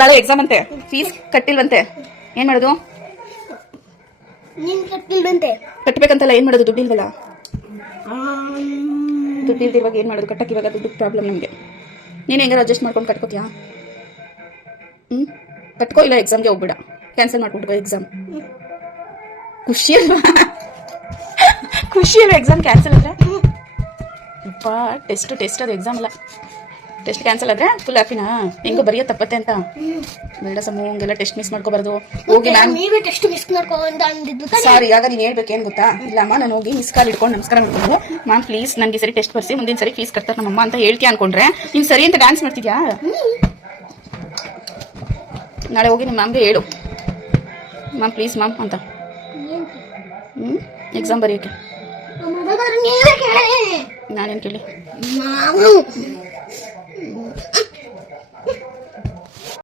ನಾಳೆ ಎಕ್ಸಾಮ್ ಅಂತೆ. ಫೀಸ್ ಕಟ್ಟಿಲ್ವಂತೆ. ಏನ್ ಮಾಡೋದು? ನೀನ್ ಕಟ್ಟಿಲ್ವಂತೆ. ಕಟ್ಟಬೇಕಂತಲ್ಲ ಏನ್ ಮಾಡೋದು? ದುಡ್ಡು ಇಲ್ವಲ್ಲ ದುಡ್ಡು ಇಲ್ದಿರುವಾಗ ಏನ್ ಮಾಡೋದು? ಕಟ್ಟಕ್ಕೆ ಇವಾಗ ದುಡ್ಡು ಪ್ರಾಬ್ಲಮ್ ನಮಗೆ. ನೀನು ಹೆಂಗಾರ ಅಡ್ಜಸ್ಟ್ ಮಾಡ್ಕೊಂಡು ಕಟ್ಕೋತೀಯಾ? ಹ್ಞೂ ಕಟ್ಕೋ ಇಲ್ಲ ಎಕ್ಸಾಮ್ಗೆ ಹೋಗ್ಬೇಡ. ಕ್ಯಾನ್ಸಲ್ ಮಾಡ್ಬಿಟ್ಟು ಎಕ್ಸಾಮ್ ಖುಷಿ ಅಲ್ವಾ? ಖುಷಿ ಅಲ್ವಾ ಎಕ್ಸಾಮ್ ಕ್ಯಾನ್ಸಲ್ ಆದರೆ ಅಪ್ಪ ಟೆಸ್ಟ್ ಟೆಸ್ಟ್ ಅದು ಎಕ್ಸಾಮ್ ಅಲ್ಲ. ಟೆಸ್ಟ್ ಕ್ಯಾನ್ಸಲ್ ಆದ್ರೆ ಫುಲ್ ಹ್ಯಾಪಿನಾ ಹೆಂಗೋ ಬರೆಯೋ ತಪ್ಪತ್ತೆ ಅಂತ. ಬೇಡ ಸಮೂ ಹಂಗೆಲ್ಲ ಟೆಸ್ಟ್ ಮಿಸ್ ಮಾಡ್ಕೋಬಾರ್ದು. ಹೋಗಿ ಮ್ಯಾಮ್ ನೀವೇ ಟೆಸ್ಟ್ ಮಿಸ್ ಮಾಡ್ಕೋ ಅಂತ ಅಂದಿದ್ದು? ಸಾರಿ? ಆಗ ನೀನು ಹೇಳ್ಬೇಕೇನು ಗೊತ್ತಾ? ಇಲ್ಲಮ್ಮ ನಾನು ಹೋಗಿ ಮಿಸ್ ಕಾಲ್ ಇಟ್ಕೊಂಡು ನಮಸ್ಕಾರ ಮಾಡ್ಕೊಂಡು ಮ್ಯಾಮ್ ಪ್ಲೀಸ್ ನನಗೆ ಸರಿ ಟೆಸ್ಟ್ ಬರ್ಸಿ ಮುಂದಿನ ಸರಿ ಫೀಸ್ ಕಟ್ತಾರೆ ನಮ್ಮಮ್ಮ ಅಂತ ಹೇಳ್ತೀಯ ಅನ್ಕೊಂಡ್ರೆ ನೀನು ಸರಿ ಅಂತ ಡ್ಯಾನ್ಸ್ ಮಾಡ್ತಿದ್ಯಾ? ನಾಳೆ ಹೋಗಿ ನಿಮ್ಮ ಮ್ಯಾಮ್ಗೆ ಹೇಳು. ಮ್ಯಾಮ್ ಪ್ಲೀಸ್ ಮ್ಯಾಮ್ ಅಂತ. ಹ್ಞೂ ಎಕ್ಸಾಮ್ ಬರೆಯೋಕ್ಕೆ. ನಾನೇನು ಕೇಳಿ? もう。